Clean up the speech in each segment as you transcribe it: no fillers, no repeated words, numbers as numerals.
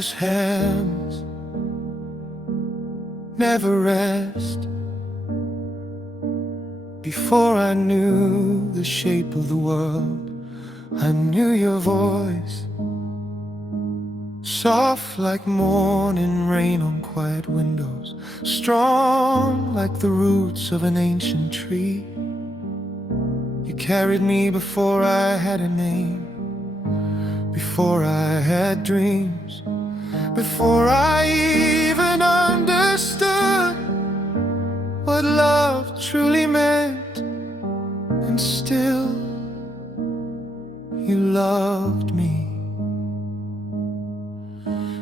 sleepless hands never rest. Before I knew the shape of the world, I knew your voice, soft like morning rain on quiet windows, strong like the roots of an ancient tree. You carried me before I had a name, before I had dreams, before I even understood what love truly meant. And still you loved me.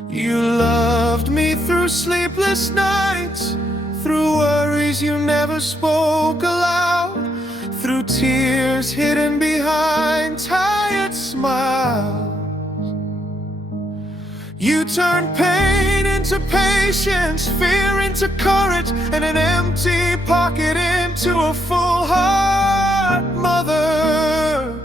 You loved me through sleepless nights, through worries you never spoke aloud, through tears hidden behind tired smiles. You turned pain into patience, fear into courage, and an empty pocket into a full heart, Mother.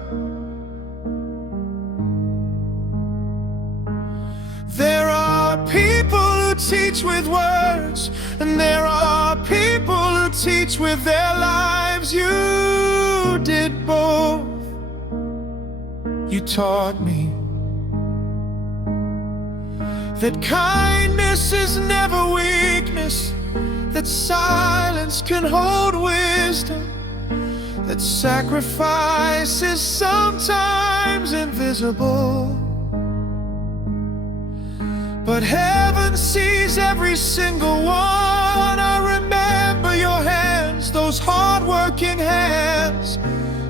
There are people who teach with words, and there are people who teach with their lives. You did both. You taught me that kindness is never weakness, that silence can hold wisdom, that sacrifice is sometimes invisible. But heaven sees every single one. I remember your hands, those hard-working hands,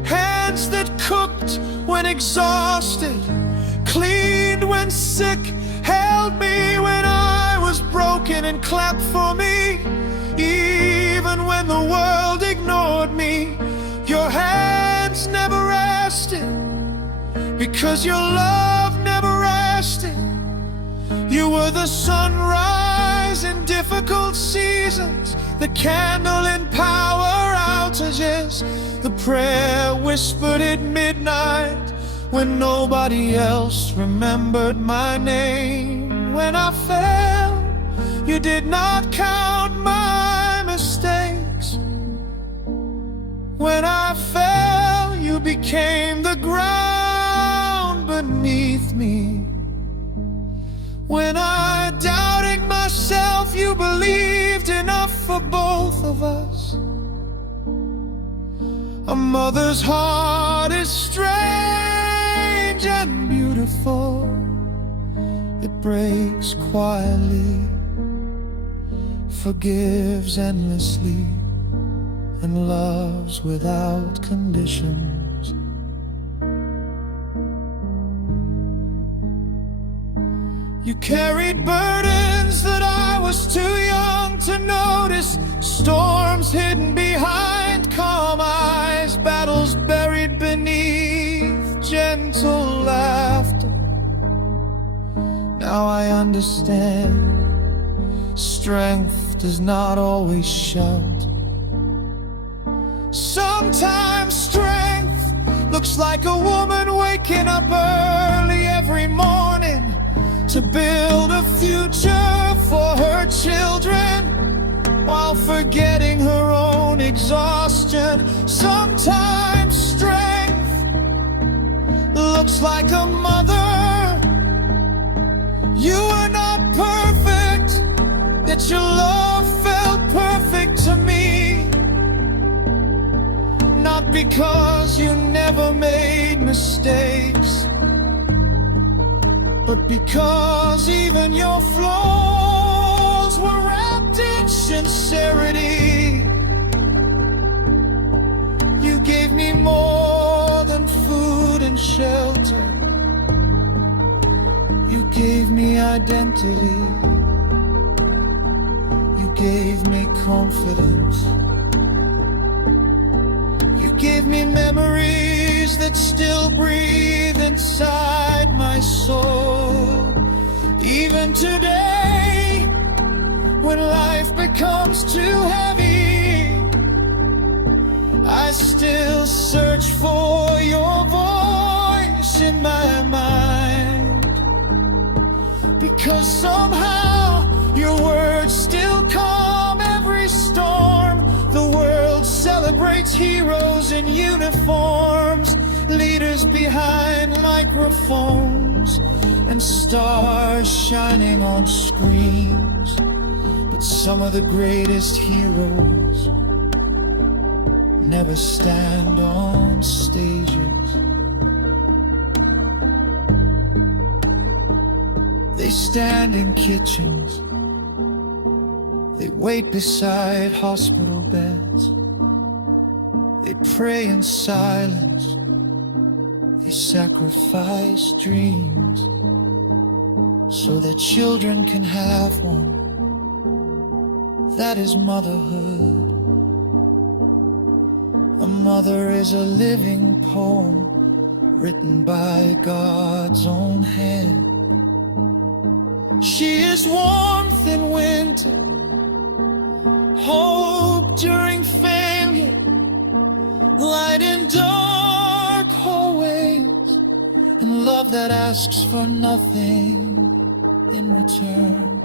hands that cooked when exhausted, cleaned when sick, held me when I was broken, and clapped for me even when the world ignored me. Your hands never rested, because your love never rested. You were the sunrise in difficult seasons, the candle in power outages, the prayer whispered at midnight when nobody else remembered my name. When I fell, you did not count my mistakes. When I fell, you became the ground beneath me. When I doubting myself, you believed enough for both of us. A mother's heart is strange and beautiful. It breaks quietly, forgives endlessly, and loves without conditions. You carried burdens that I was too young to notice, storms hidden behind calm eyes, battles buried beneath gentle laughter. Now I understand, strength does not always shout. Sometimes strength looks like a woman waking up early every morning to build a future for her children, while forgetting her own exhaustion. Sometimes strength looks like a mother. You were not perfect, yet your love felt perfect to me. Not because you never made mistakes, but because even your flaws were wrapped in sincerity. You gave me more than food and shelter. You gave me identity. You gave me confidence. You gave me memories that still breathe inside my soul. Even today, when life becomes too heavy, I still search for your voice in my mind. Because 'Cause somehow your words still calm every storm. The world celebrates heroes in uniforms, leaders behind microphones, and stars shining on screens. But some of the greatest heroes never stand on stages. They stand in kitchens, they wait beside hospital beds, they pray in silence, they sacrifice dreams so that children can have one. That is motherhood. A mother is a living poem written by God's own hand. She is warmth in winter, hope during failure, light in dark hallways, and love that asks for nothing in return.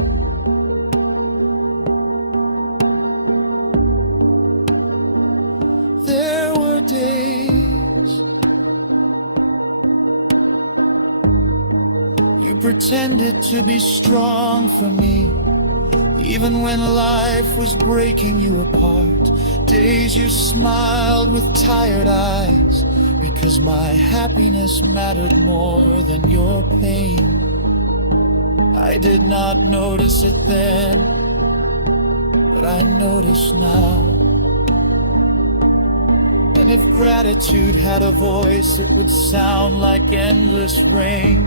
There were days you pretended to be strong for me, even when life was breaking you apart. Days you smiled with tired eyes, because my happiness mattered more than your pain. I did not notice it then, but I notice now. And if gratitude had a voice, it would sound like endless rain.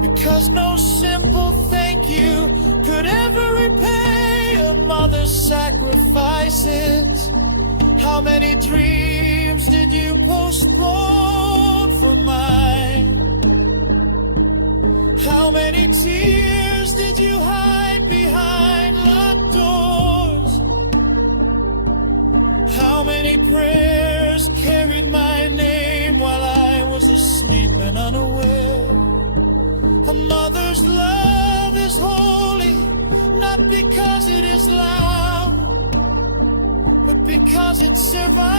Because no simple thank you could ever repay a mother's sacrifices. How many dreams did you postpone for mine? How many tears did you hide behind locked doors? How many prayers carried my name while I was asleep and unaware? A mother's love is holy, not because it is loud, but because it survives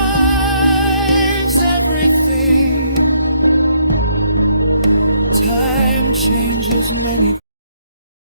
everything. Time changes many